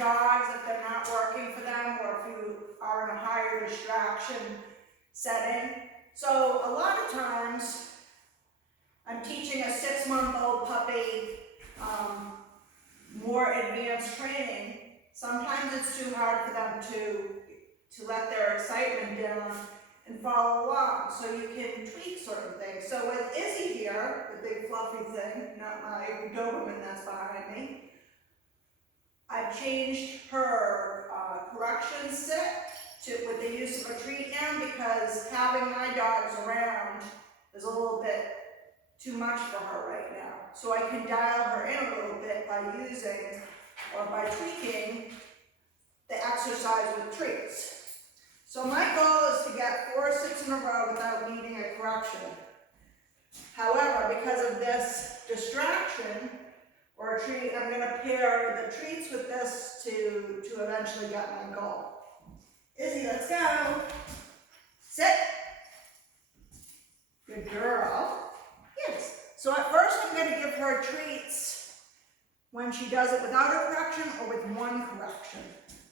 dogs if they're not working for them, or if you are in a higher distraction setting. So a lot of times, I'm teaching a 6-month-old puppy more advanced training. Sometimes it's too hard for them to let their excitement down and follow along, so you can tweak certain things. So with Izzy here, the big fluffy thing, not my Doberman that's behind me, I've changed her correction sit with the use of a treat now, because having my dogs around is a little bit too much for her right now. So I can dial her in a little bit by using or by tweaking the exercise with treats. So my goal is to get 4 sits in a row without needing a correction. However, because of this distraction or a treat, I'm going to pair the treats with this to eventually get my goal. Izzy, let's go. Sit. Good girl. Yes. So at first I'm going to give her treats when she does it without a correction or with one correction,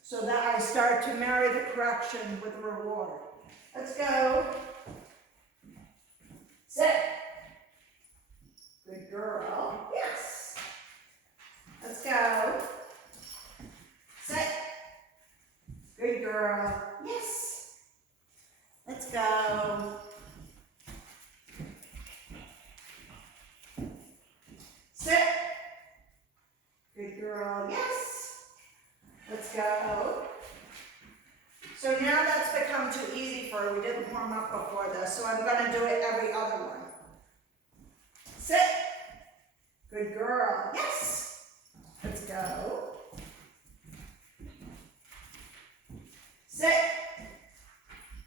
so that I start to marry the correction with the reward. Let's go. Sit. Good girl. Yes. Let's go. Sit. Good girl. Yes. Let's go. Sit. Good girl. Yes. Let's go. So now that's become too easy for her. We didn't warm up before this, so I'm going to do it every other one. Sit. Good girl. Yes. Let's go. Sit.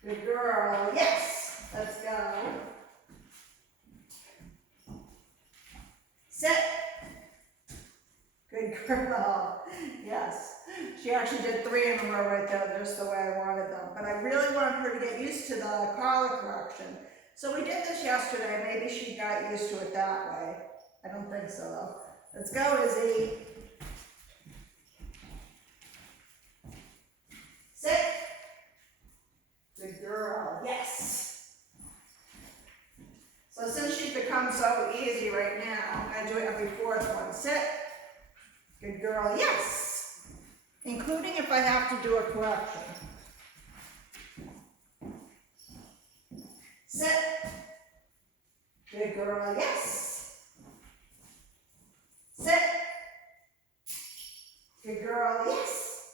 Good girl. Yes. Let's go. Sit. Good girl. Yes. She actually did 3 in a row right there, just the way I wanted them. But I really wanted her to get used to the collar correction. So we did this yesterday. Maybe she got used to it that way. I don't think so, though. Let's go, Izzy. Sit. Good girl. Yes. So since she's become so easy right now, I'm going to do it every 4th one. Sit. Good girl. Yes. Including if I have to do a correction. Sit. Good girl. Yes. Sit. Good girl. Yes.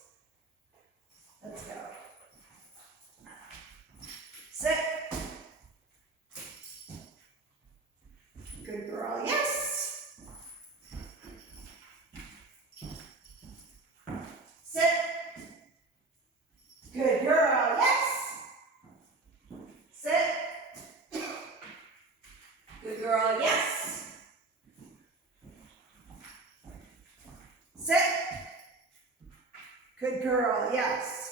Let's go. Sit. Good girl. Yes. Sit. Good girl. Yes. Sit. Good girl. Yes. Sit. Good girl. Yes.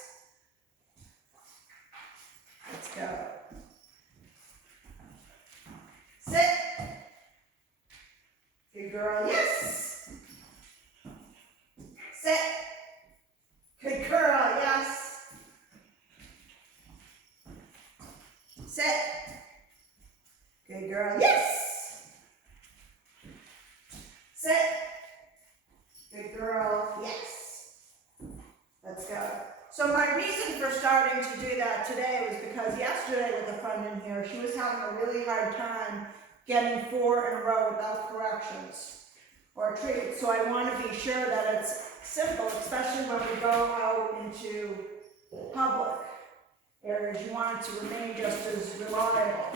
Let's go. Sit. Good girl. Yes. Sit. Good girl. Yes. Sit. Good girl. Yes. Sit. Good girl. Yes. Let's go. So my reason for starting to do that today was because yesterday with a friend in here, she was having a really hard time getting 4 in a row without corrections or treats. So I want to be sure that it's simple, especially when we go out into public areas. You want it to remain just as reliable.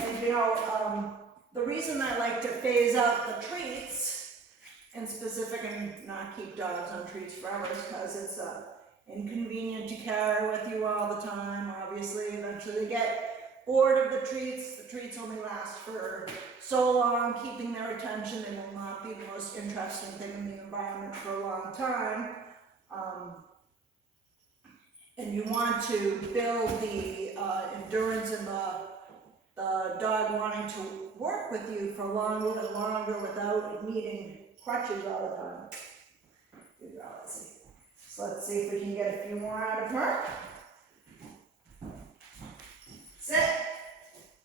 And you know, the reason I like to phase out the treats in specific and not keep dogs on treats forever is because it's inconvenient to carry with you all the time. Obviously, eventually they get bored of the treats. The treats only last for so long. Keeping their attention, they will not be the most interesting thing in the environment for a long time. And you want to build the endurance and the dog wanting to work with you for longer and longer without needing crutches all the time. Good girl, let's see. So let's see if we can get a few more out of her. Sit.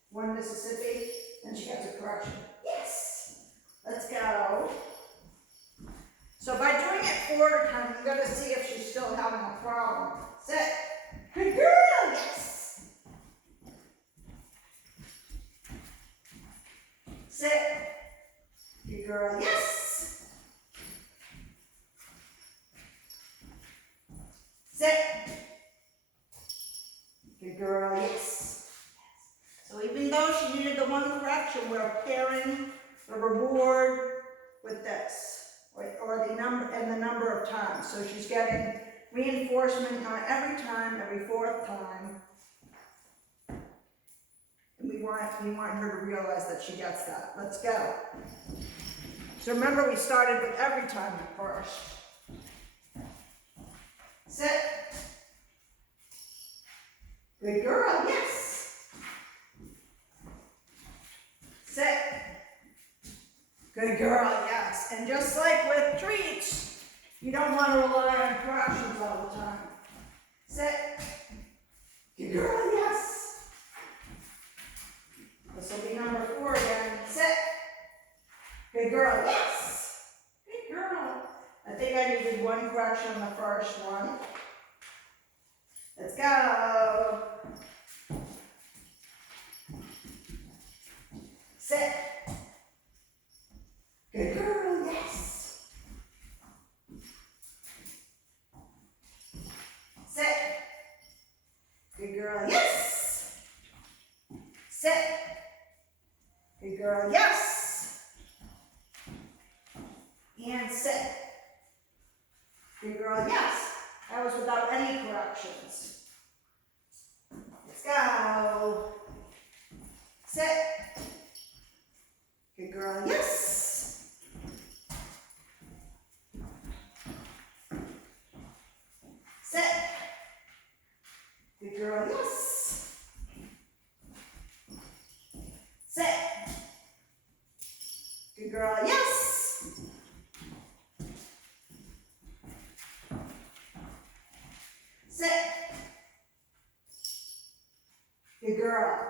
One Mississippi, and she gets a correction. Yes. Let's go. So by doing it 4 times, I'm going to see if she's still having a problem. Sit. Good girl. Yes. Sit. Good girl. Yes. Sit. Good girl. Yes. So even though she needed the 1 correction, we're pairing the reward with this. Or the number and the number of times. So she's getting reinforcement not every time, every 4th time. And we want her to realize that she gets that. Let's go. So remember, we started with every time at first. Sit. Good girl, yes. Sit. Good girl, yes. And just like with treats, you don't want to rely on corrections all the time. Sit. Good girl, yes. This will be number 4 again. Sit. Good girl, yes. Good girl. I think I needed 1 correction on the first one. Let's go. Sit. Good girl, yes. Sit. Good girl, yes. Sit. Good girl, yes. And sit. Good girl, yes. That was without any corrections. Let's go. Sit. Good girl, yes. Sit. Good girl, yes. Sit. Good girl, yes. Sit. Good girl.